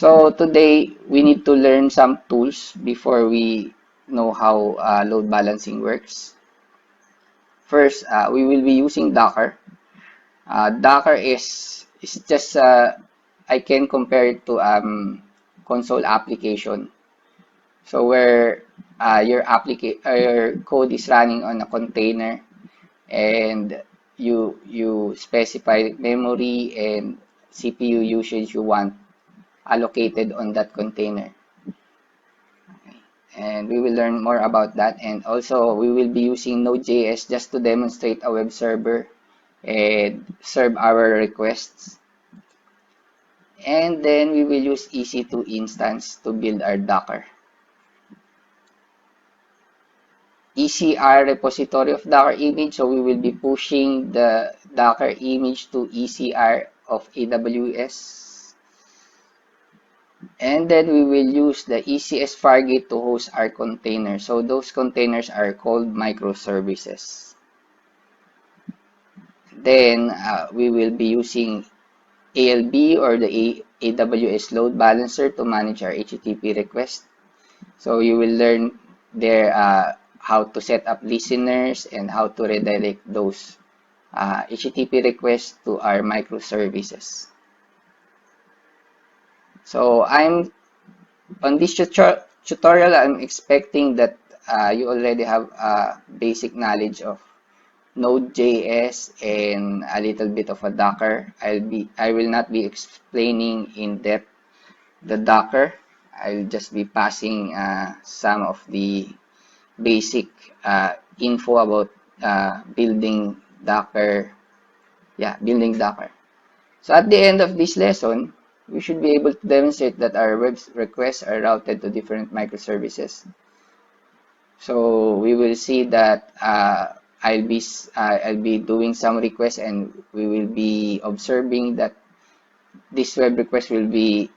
So today we need to learn some tools before we know how load balancing works. First, we will be using Docker. Docker is just I can compare it to console application. So where your code is running on a container and you specify memory and CPU usage you want allocated on that container. And we will learn more about that. And also, we will be using Node.js just to demonstrate a web server and serve our requests. And then we will use EC2 instance to build our Docker. ECR repository of Docker image. So we will be pushing the Docker image to ECR of AWS. And then we will use the ECS Fargate to host our containers. So those containers are called microservices. Then we will be using ALB or the AWS load balancer to manage our HTTP request. So you will learn there how to set up listeners and how to redirect those HTTP requests to our microservices. So I'm on this tutorial, I'm expecting that you already have a basic knowledge of Node.js and a little bit of a Docker. I will not be explaining in depth the Docker. I'll just be passing some of the basic info about building Docker. Yeah, building Docker. So at the end of this lesson, we should be able to demonstrate that our web requests are routed to different microservices. So we will see that I'll be doing some requests and we will be observing that this web request will be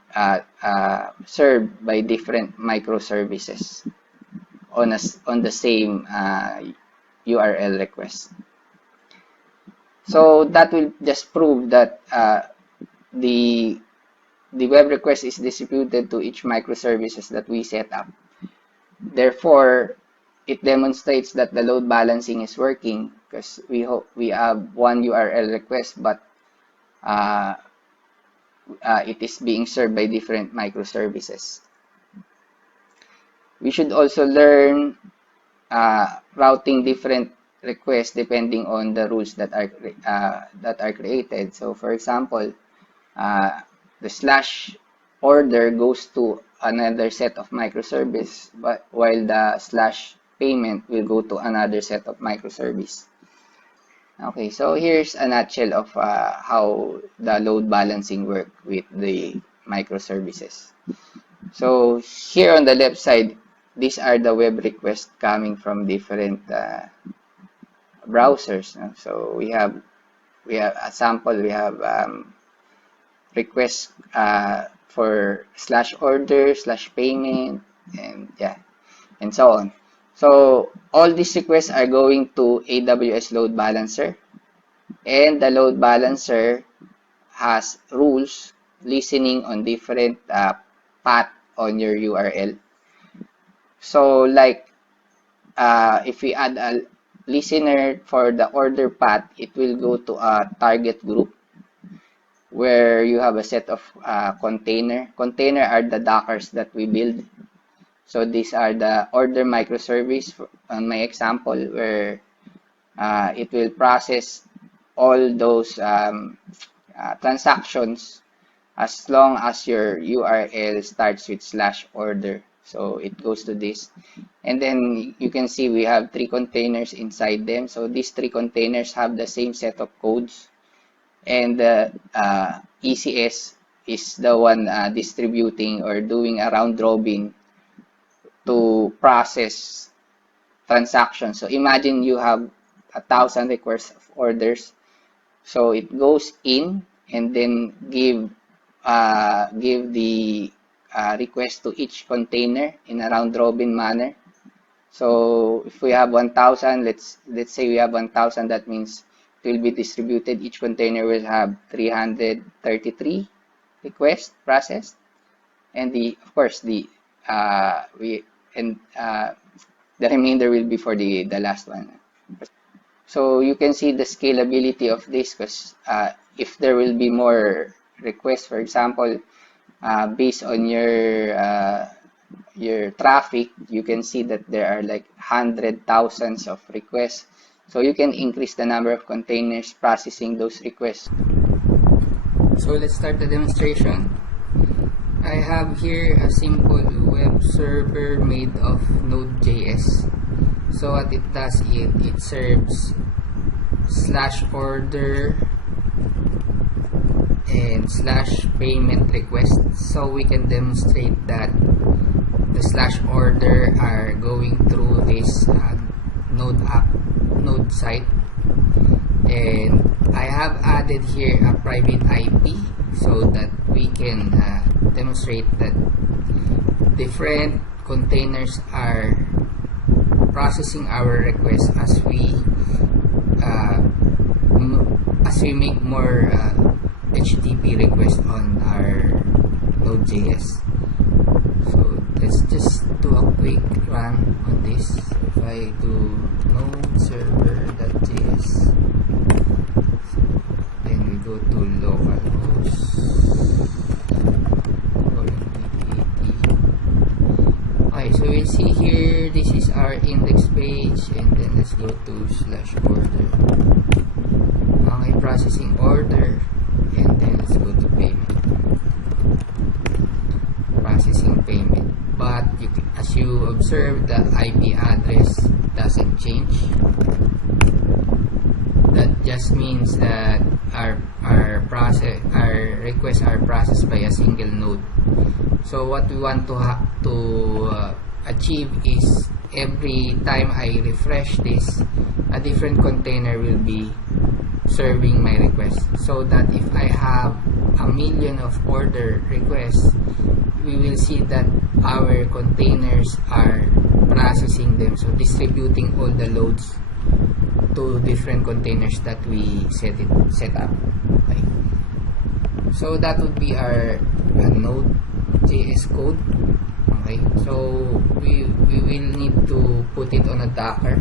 served by different microservices on the same URL request. So that will just prove that the web request is distributed to each microservices that we set up. Therefore, it demonstrates that the load balancing is working because we have one URL request, but it is being served by different microservices. We should also learn routing different requests depending on the rules that are created. So, for example, the slash order goes to another set of microservice, but while the slash payment will go to another set of microservice. Okay, so here's a nutshell of how the load balancing work with the microservices. So here on the left side, these are the web requests coming from different browsers. So we have a sample. We have requests for slash order, slash payment, and yeah, and so on. So all these requests are going to AWS load balancer, and the load balancer has rules listening on different path on your URL. So like if we add a listener for the order path, it will go to a target group where you have a set of container. Container are the Dockers that we build. So these are the order microservice on my example where it will process all those transactions as long as your URL starts with slash order. So it goes to this. And then you can see we have three containers inside them. So these three containers have the same set of codes. And the ECS is the one distributing or doing a round robin to process transactions. So imagine you have 1,000 requests of orders. So it goes in and then give the request to each container in a round robin manner. So if we have 1,000, let's say we have 1,000, that means it will be distributed. Each container will have 333 requests processed. and the of course we and the remainder will be for the last one. So you can see the scalability of this, because if there will be more requests, for example, based on your traffic, you can see that there are like hundred thousands of requests. So you can increase the number of containers processing those requests. So let's start the demonstration. I have here a simple web server made of Node.js. So what it does, it serves /order and /payment requests. So we can demonstrate that the /order are going through this Node site, and I have added here a private IP so that we can demonstrate that different containers are processing our requests as we make more HTTP requests on our Node.js. So let's just do a quick run on this. So if I do node server.js, then we go to localhost Okay, so we'll see here, this is our index page, and then let's go to /order. Okay, processing order, and then let's go to payment. Processing payment. But as you observe, the IP address doesn't change. That just means that our requests are processed by a single node. So what we want to achieve is every time I refresh this, a different container will be serving my request. So that if I have a million of order requests, we will see that our containers are processing them, so distributing all the loads to different containers that we set up. Okay. So that would be our Node.js code. Okay, so we will need to put it on a Docker.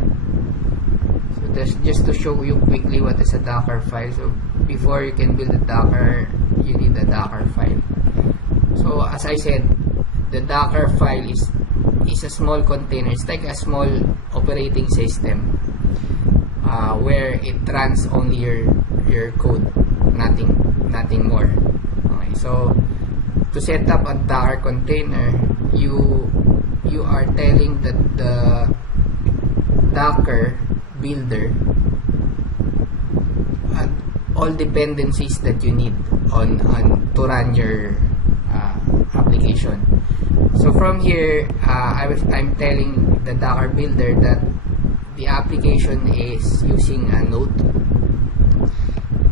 So that's just to show you quickly what is a Docker file. So before you can build a Docker, you need a Docker file. So as I said, the Docker file is a small container. It's like a small operating system where it runs only your code, nothing more. Okay, so to set up a Docker container, you are telling that the Docker builder all dependencies that you need on to run your application. So from here, I'm telling the Docker builder that the application is using a node,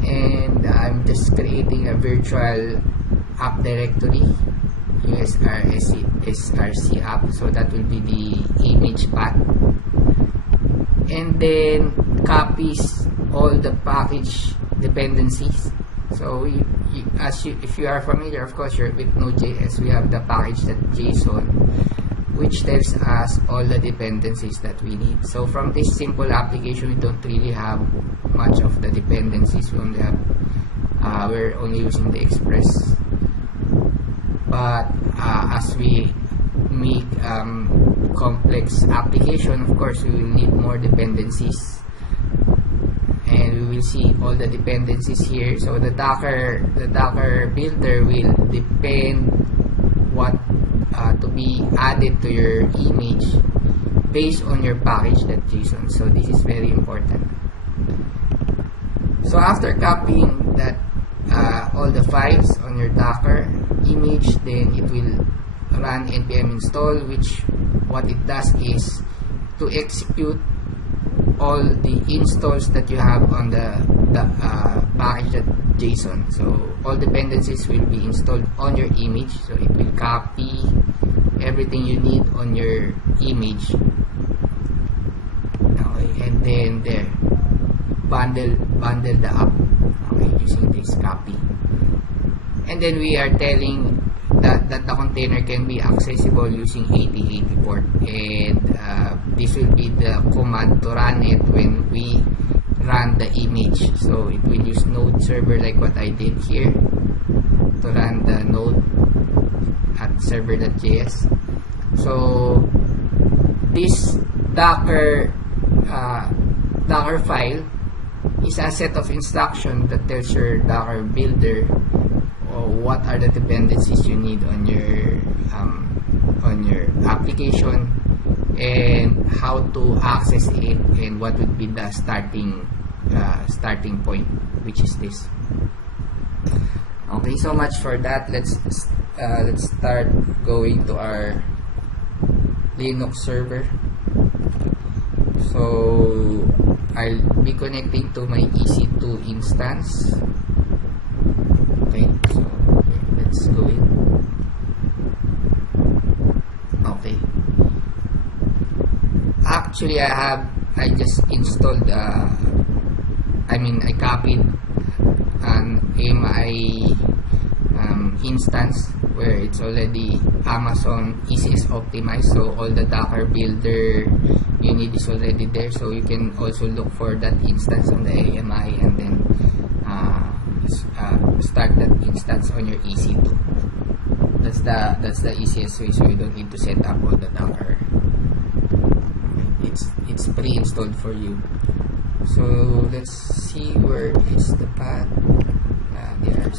and I'm just creating a virtual app directory, USRC app, so that will be the image path, and then copies all the package dependencies. So if you are familiar, of course, with Node.js, we have the package.json, which tells us all the dependencies that we need. So from this simple application, we don't really have much of the dependencies. We're only using the Express. But as we make complex application, of course, we will need more dependencies. And we will see all the dependencies here. So the Docker builder will depend what to be added to your image based on your package.json. So this is very important. So after copying that all the files on your Docker image, then it will run npm install, which what it does is to execute all the installs that you have on the package.json. So all dependencies will be installed on your image, so it will copy everything you need on your image. Okay, and then there, bundle the app, okay, using this copy. And then we are telling that the container can be accessible using 8080 port, and this will be the command to run it when we run the image. So it will use node server like what I did here to run the node at server.js. So this Docker file is a set of instructions that tells your Docker builder what are the dependencies you need on your application and how to access it, and what would be the starting point, which is this. Okay, so much for that. Let's start going to our Linux server. So I'll be connecting to my EC2 instance. Okay, so let's go in. Okay. Actually, I just installed. I copied an AMI instance where it's already Amazon ECS optimized. So all the Docker builder you need is already there. So you can also look for that instance on the AMI and then start that instance on your EC2. That's the easiest way, so you don't need to set up all the Docker. It's pre-installed for you. So let's see where is the path. There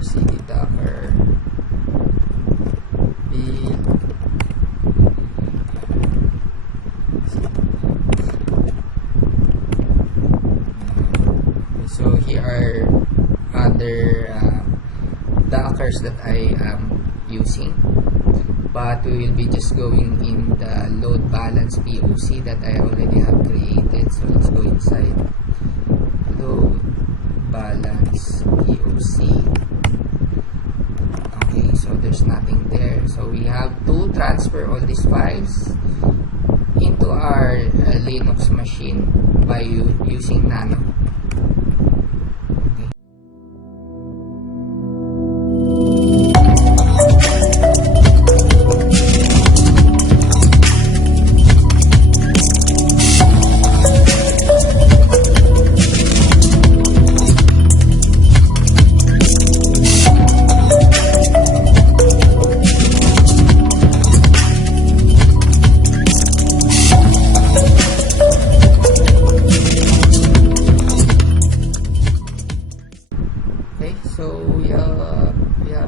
cd docker build. So here are other Dockers that I am using, but we will be just going in the load balance POC that I already have created. So let's go inside load balance POC. Okay, so there's nothing there. So we have to transfer all these files into our Linux machine by using nano. So we have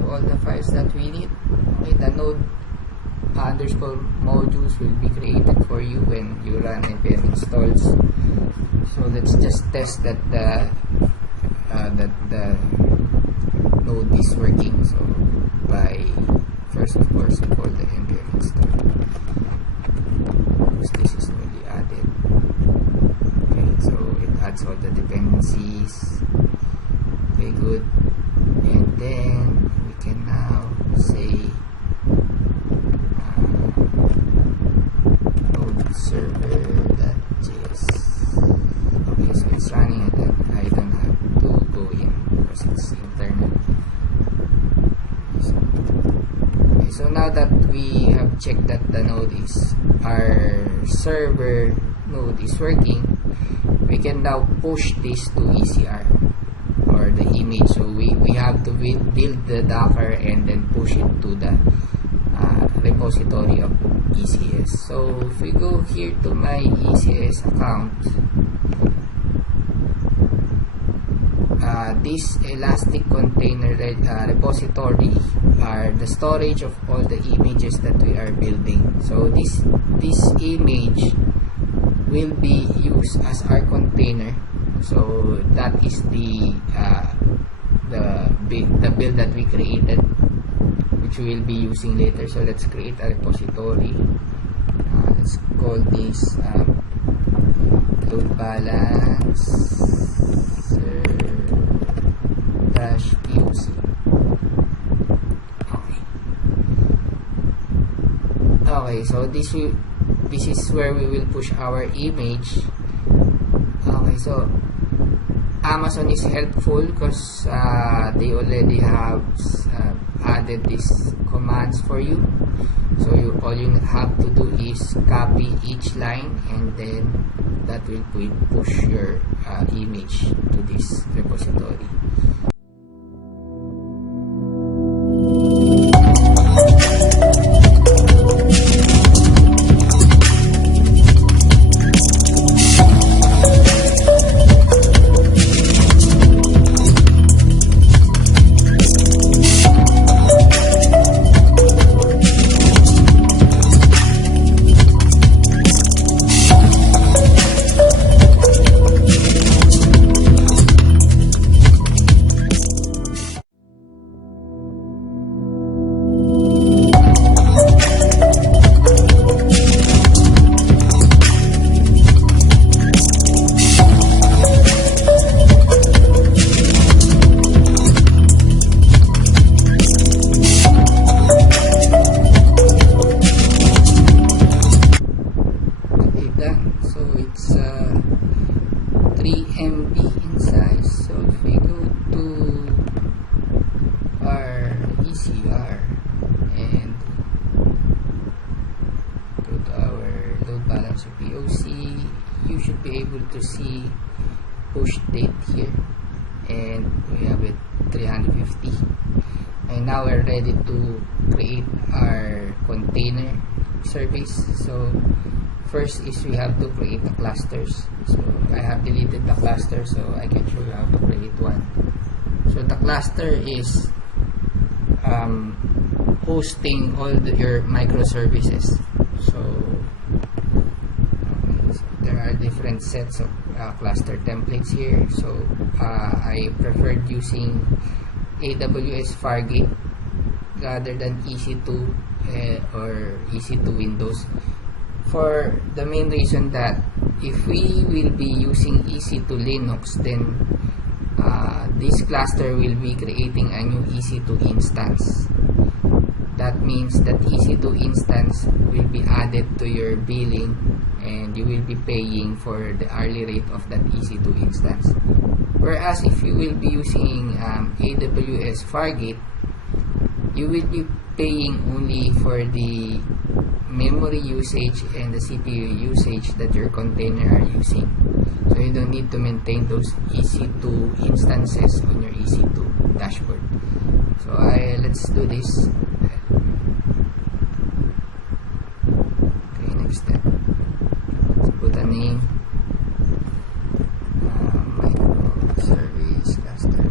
all the files that we need. Okay, the node underscore modules will be created for you when you run npm installs. So let's just test that the node is working. So by first, of course, we call the npm install because this is newly added. Okay, so it adds all the dependencies. Okay, good. And then we can now say node server.js. Okay, so it's running and then I don't have to go in because it's internal. So now that we have checked that the node is, our server node is working, we can now push this to ECR or the image. So we have to build the Docker and then push it to the repository of ECS. So if we go here to my ECS account, this elastic container repository are the storage of all the images that we are building. So this image will be used as our container. So that is the build that we created, which we will be using later. So let's create a repository. Let's call this load balance -poc. Okay, so this is where we will push our image. Okay, so Amazon is helpful because they already have added these commands for you. So all you have to do is copy each line, and then that will push your image to this repository. So it's 3 MB in size. So if we go to our ECR and go to our load balancer POC, you should be able to see push date here, and we have it 350. And now we're ready to create our container service. So first is we have to create the clusters. So I have deleted the cluster, so I can show you how to create one. So the cluster is hosting all your microservices. So there are different sets of cluster templates here. So I preferred using AWS Fargate rather than EC2 or EC2 Windows, for the main reason that if we will be using EC2 Linux, then this cluster will be creating a new EC2 instance. That means that EC2 instance will be added to your billing, and you will be paying for the hourly rate of that EC2 instance. Whereas if you will be using AWS Fargate, you will be paying only for the memory usage and the CPU usage that your container are using. So you don't need to maintain those EC2 instances on your EC2 dashboard. So let's do this. Okay, next step. Let's put a name. Microservice cluster.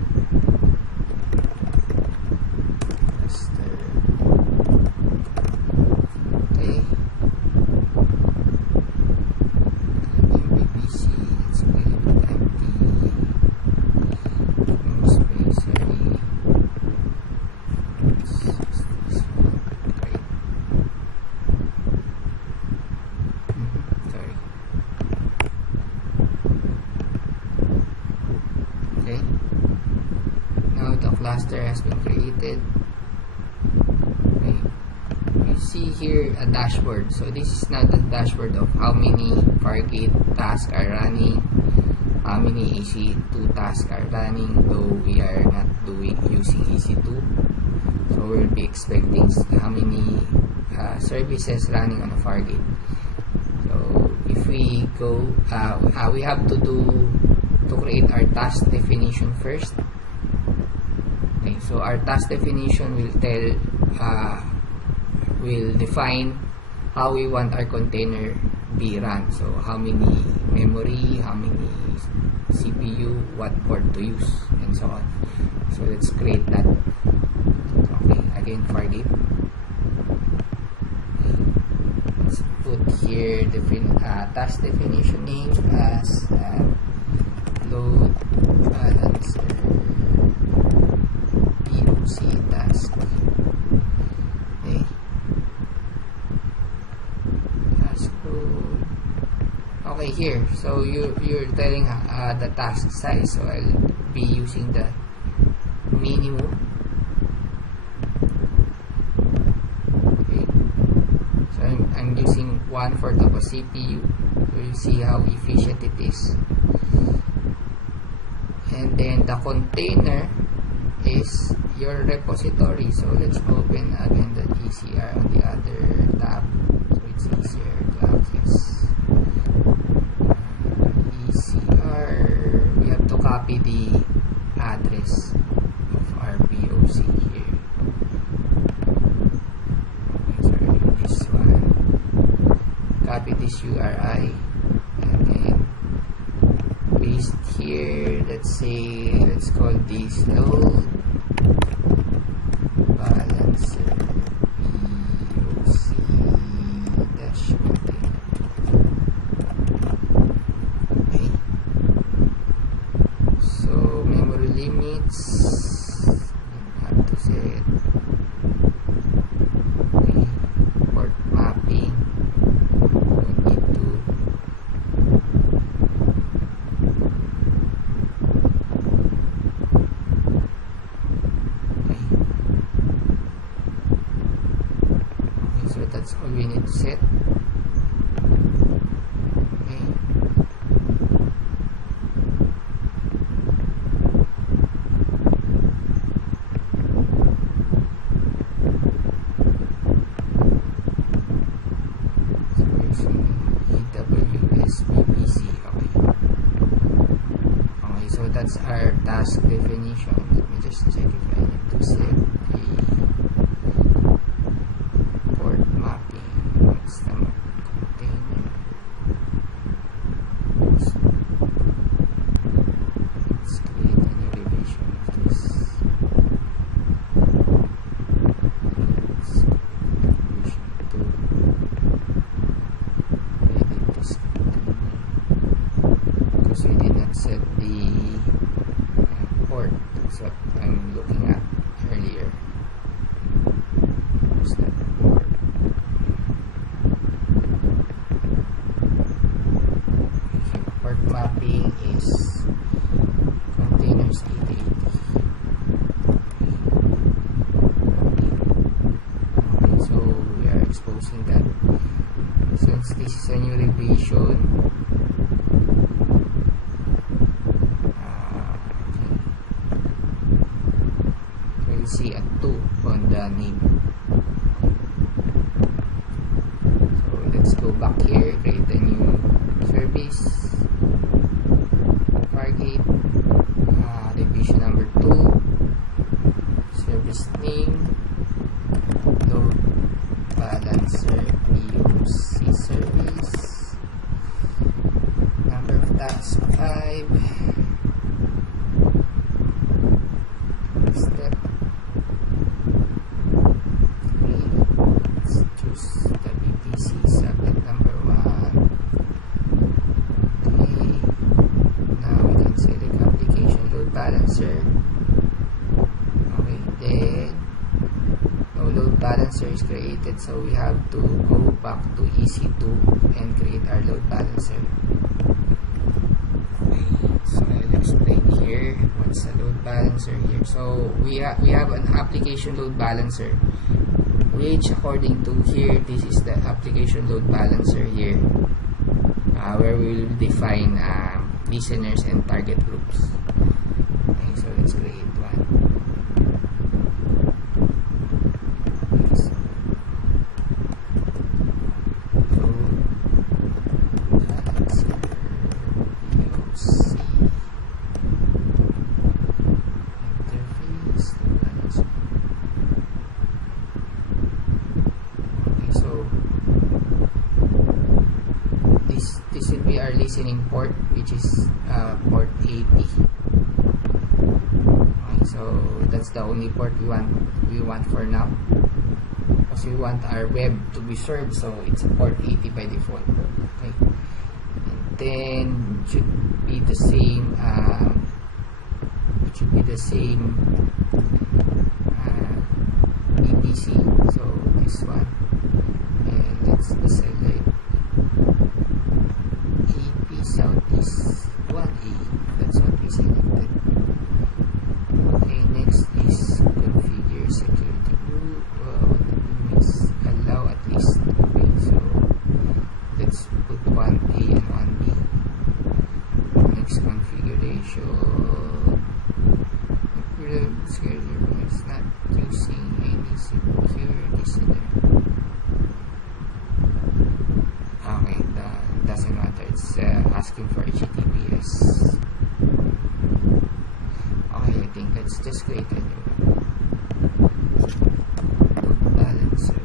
Now the cluster has been created. Okay. You see here a dashboard. So this is now the dashboard of how many Fargate tasks are running, how many EC2 tasks are running, though we are not using EC2. So we'll be expecting how many services running on a Fargate. So if we go, we have to create our task definition first. Okay, so our task definition will define how we want our container be run. So how many memory, how many CPU, what port to use, and so on. So let's create that. Okay, again Fargate. Let's put here the task definition name as load balancer POC task. Okay. Task code. Okay, here. So you're telling the task size. So I'll be using the minimum. Okay. So I'm using 1/4 of a CPU. So you see how efficient it is. And then the container is your repository. So let's open again the ECR on the other tab. So it's easier to access. ECR, we have to copy the address of our POC here. Okay, so this one. Copy this URI and then paste here. Let's call this load balancer POC dash container. Okay. So memory limits, you have to set. Okay. Port mapping, don't need to. So that's all we need to set. Okay. So AWS VPC. Okay. Okay, so that's our task definition. Let me just check if I need to set the port mapping. What's the container? Let's create a new revision of this. Let's revision 2. Edit this container. Because we did not set the port. That's what I'm looking at earlier. Where's that port? Okay, port mapping is containers 8080. Okay, so we are exposing that. Since this is a new revision, okay, we'll see a 2 on the name. So let's go back here, create a new service, Fargate, revision number 2, service name, load balancer POC service, number of tasks 5, step 3, let's choose the VPC subnet number 1. Okay, now we can select application load balancer. Okay, then no load balancer is created, so we have to go back to EC2 and create our load balancer. Okay, so I'll explain here what's a load balancer here. So we have an application load balancer, which according to here, this is the application load balancer here, where we will define listeners and target groups. Okay, so let's create one. This will be our listening port, which is port 80. Okay, so that's the only port we want for now, because we want our web to be served, so it's port 80 by default. Okay, and then it should be the same. VPC. So this one, and let's select AP Southeast 1A. That's what we selected. Okay, next is configure security group. What we is allow at least. Okay, so let's put 1A and 1B. Next configuration. Security listener. Okay, that doesn't matter. It's asking for HTTPS. Okay, I think let's just create a new load balancer.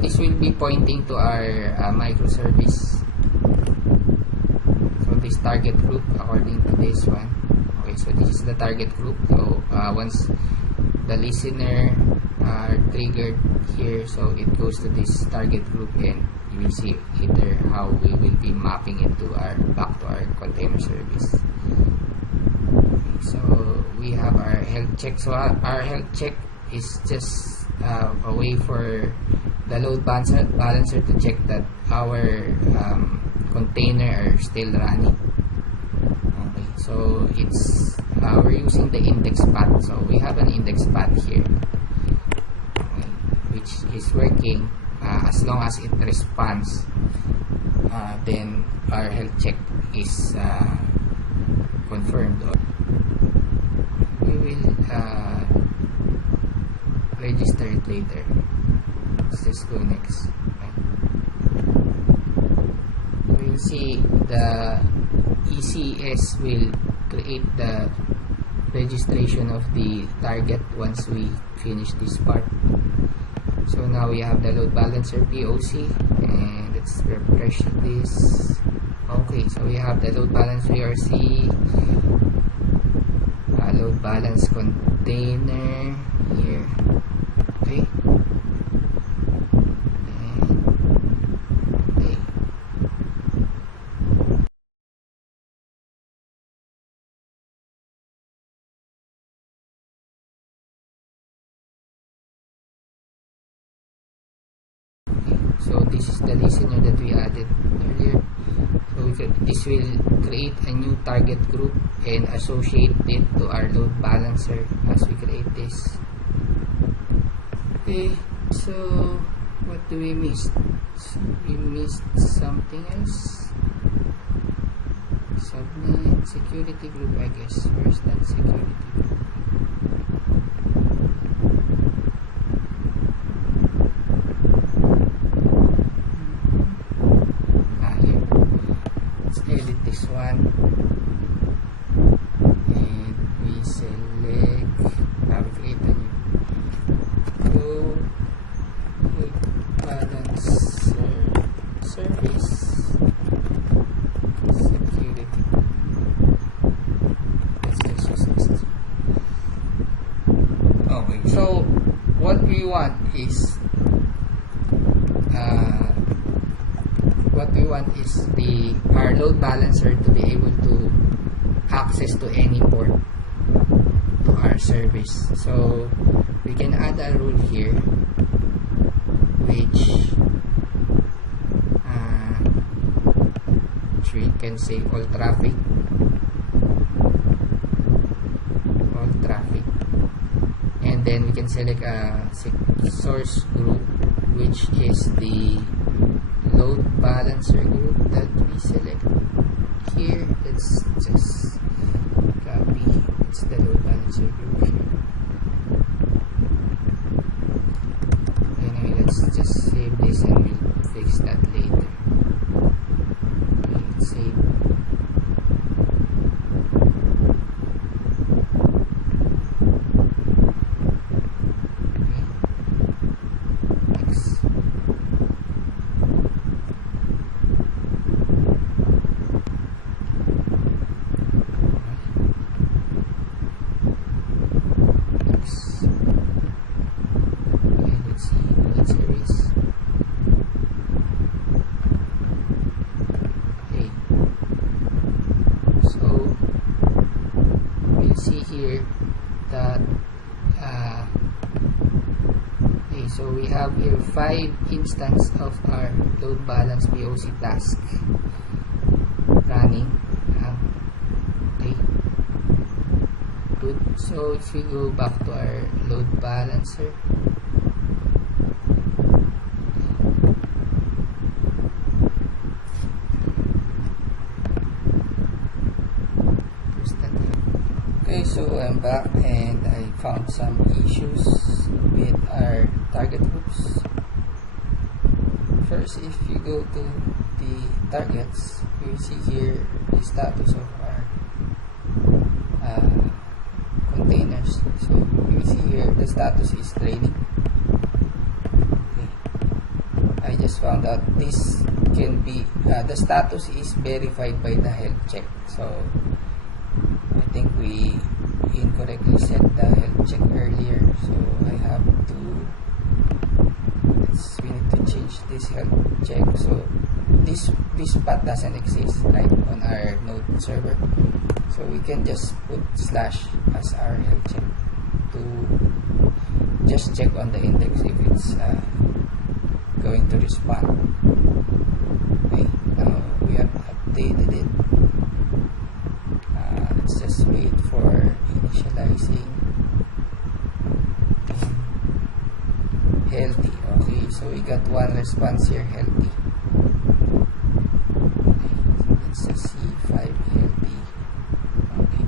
This will be pointing to our microservice. So this target group according to this one. Okay, so this is the target group. So once the listener are triggered here, so it goes to this target group, and you will see later how we will be mapping it to our back to our container service. Okay, so we have our health check. So our health check is just a way for the load balancer to check that our container are still running. Okay, so it's we're using the index path. So we have an index path here, okay, which is working as long as it responds. Then our health check is confirmed. We will register it later. Let's just go next. Okay. We'll see the ECS will create the registration of the target once we finish this part. So now we have the load balancer POC, and let's refresh this. Okay, so we have the load balance VRC, load balance container here. Okay. So this is the listener that we added earlier. So this will create a new target group and associate it to our load balancer as we create this. Okay, so what do we miss? So we missed something else. Subnet security group, I guess. Where's that security group? Edit this one, and we select we create a new load balancer service security. Let's just use this. Okay, so what we want is our load balancer to be able to access to any port to our service. So we can add a rule here which we can say all traffic, and then we can select a source group, which is the load balancer group that we select here. Let's just copy. It's the load balancer group here. Anyway, let's just save this and we'll fix that later. Okay, let's save. so we have here 5 instances of our load balance POC task running. Okay, good. So if we go back to our load balancer, okay, so I'm back and I found some issues with our target groups. First, if you go to the targets, you will see here the status of our containers. So you will see here the status is training. Okay. I just found out this can be the status is verified by the health check. So I think we incorrectly set the health check earlier, so I have to we need to change this health check. So this path doesn't exist right on our node server, so we can just put slash as our health check to just check on the index if it's going to respond. Okay, now we have updated it. Let's just wait for initializing. Healthy. Okay, so we got one response here, healthy. Okay, let's just see 5 healthy. Okay,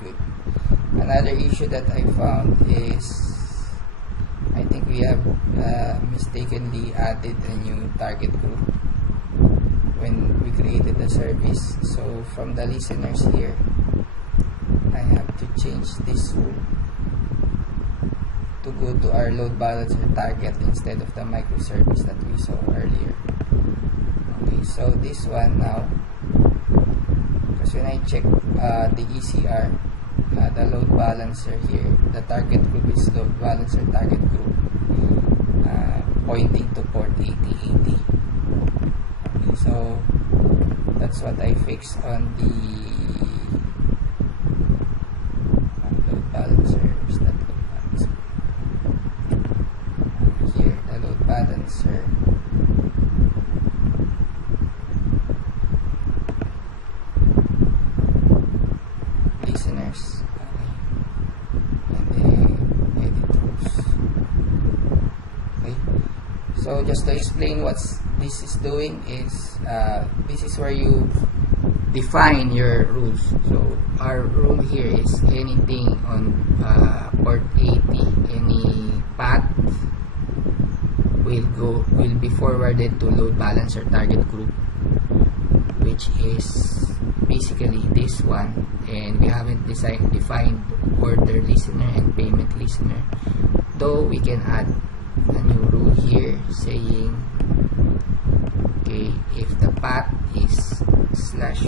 good. Another issue that I found is I think we have mistakenly added a new target group when we created the service. So from the listeners here, I have to change this rule to go to our load balancer target instead of the microservice that we saw earlier. Okay, so this one now, because when I check the ECR, the load balancer here, the target group is load balancer target group, pointing to port 8080. Okay, so that's what I fixed on the load balancer. Where's that load balancer? Here, the load balancer. Listeners. Okay. And then edit rules. Okay. So just to explain what this is doing is this is where you define your rules. So our rule here is anything on port 80, any path will be forwarded to load balancer target group, which is basically this one, and we haven't defined order listener and payment listener, though we can add a new rule here saying, okay, if the path is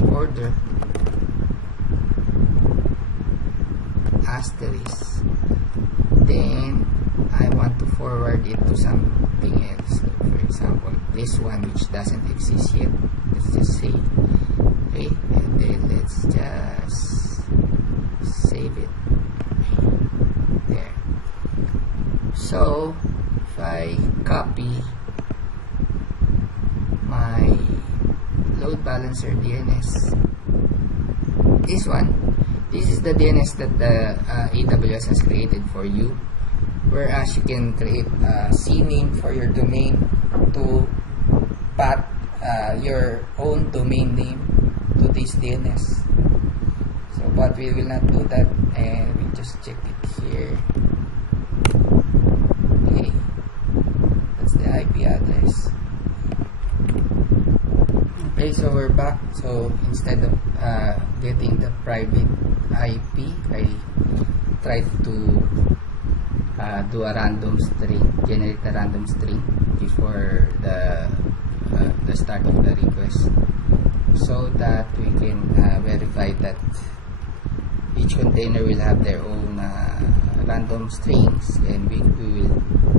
/order asterisk, then I want to forward it to something else. So for example, this one which doesn't exist yet, let's just say, okay, and then let's just save it. There. So if I copy my load balancer DNS, this is the DNS that the AWS has created for you, whereas you can create a CNAME for your domain to path your own domain name to this DNS. So but we will not do that, and we just check it here. Okay, that's the IP address. Okay, so we're back. So instead of getting the private IP, I tried to do a random string, generate a random string before the start of the request, so that we can verify that each container will have their own random strings, and we will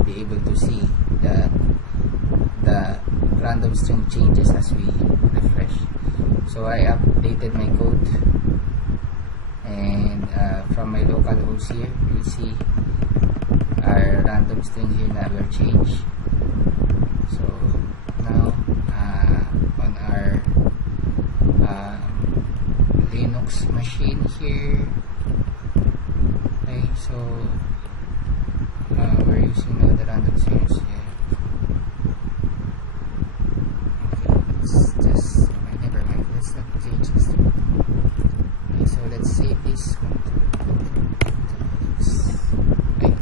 be able to see the random string changes as we refresh. So I updated my code, and from my local host here, you'll see our random random string here never change. So now on our Linux machine here, okay, so we're using now the random strings here. Okay, let's just never mind, let's not change this. Okay, so let's save this. Okay,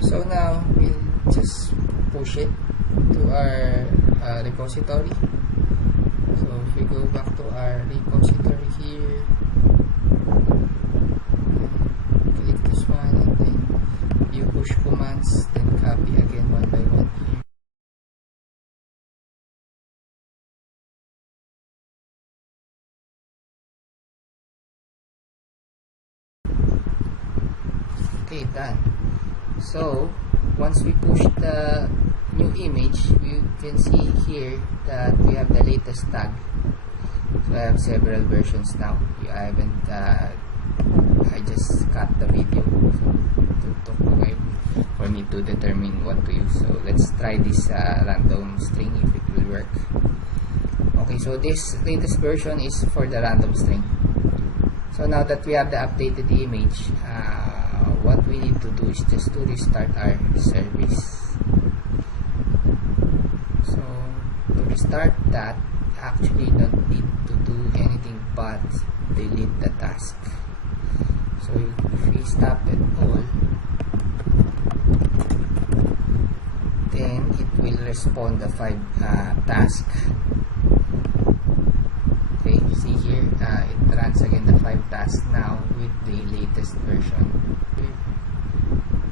so now we'll just push it to our repository. So if we go back to our repository here, click this one, and then you push commands, then copy again one by one here. Okay, done. So once we push the new image, you can see here that we have the latest tag. So I have several versions now. I haven't I just cut the video for me to determine what to use. So let's try this random string if it will work. Okay, so this latest version is for the random string. So now that we have the updated image, what we need to do is just to restart our service. So to restart that, actually don't need to do anything but delete the task. So if we stop it all, then it will respond the 5 task. Okay, see here, it runs again the 5 tasks now with the latest version.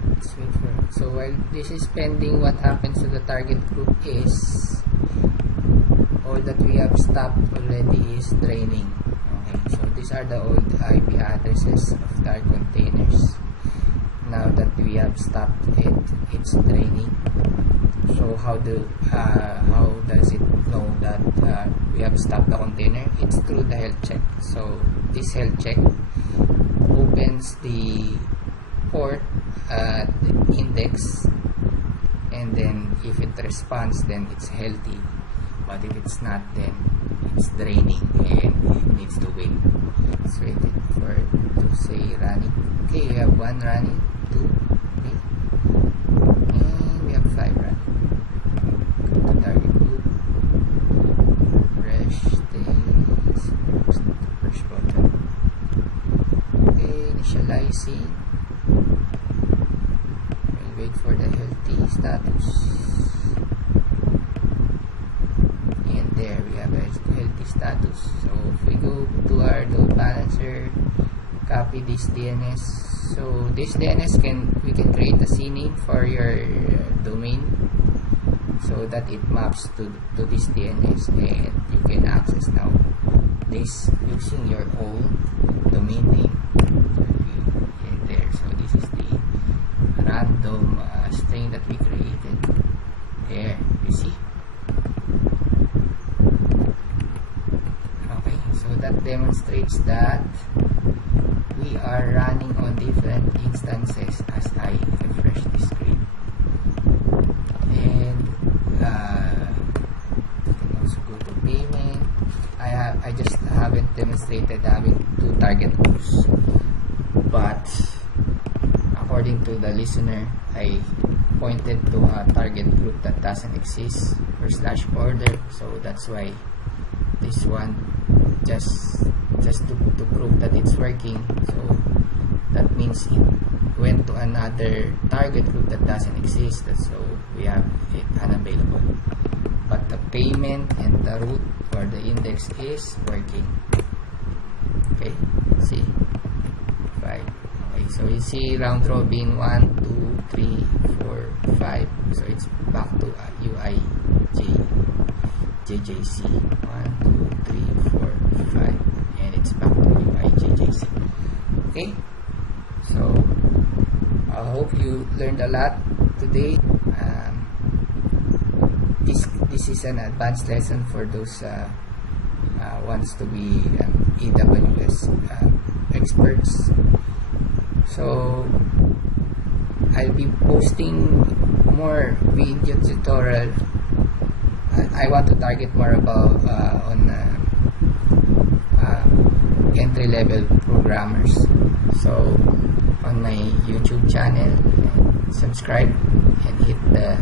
Let's wait for it. So while this is pending, what happens to the target group is all that we have stopped already is draining. Okay, so these are the old IP addresses of our containers. Now that we have stopped it, it's draining. So how does it know that we have stopped the container? It's through the health check. So this health check opens the port the index, and then if it responds, then it's healthy, but if it's not, then it's draining and it needs to wait. Let's wait for it to say running. Okay, we have 1 running, 2, okay, and we have 5 running. Go to target group, refresh this, push button. Okay, initializing. Wait for the healthy status, and there we have a healthy status. So if we go to our load balancer, copy this DNS. So this DNS we can create a CNAME for your domain, so that it maps to this DNS, and you can access now this using your own domain name. And there, so this is the random string that we created. There, you see. Okay, so that demonstrates that we are running on different instances as I refresh the screen. And you can also go to payment. I just haven't demonstrated having 2 target groups, but according to the listener, I pointed to a target group that doesn't exist for /order, so that's why this one just to prove that it's working. So that means it went to another target group that doesn't exist, so we have it unavailable. But the payment and the root for the index is working. Okay, see, 5. Okay, so you see round robin 1, 2, 3, 4, 5. So it's back to JJC 1, 2, 3, 4, 5, and it's back to JJC. Okay, so I hope you learned a lot today. This is an advanced lesson for those wants to be AWS experts. So I'll be posting more video tutorial. I want to target more about on entry-level programmers. So on my YouTube channel, subscribe and hit the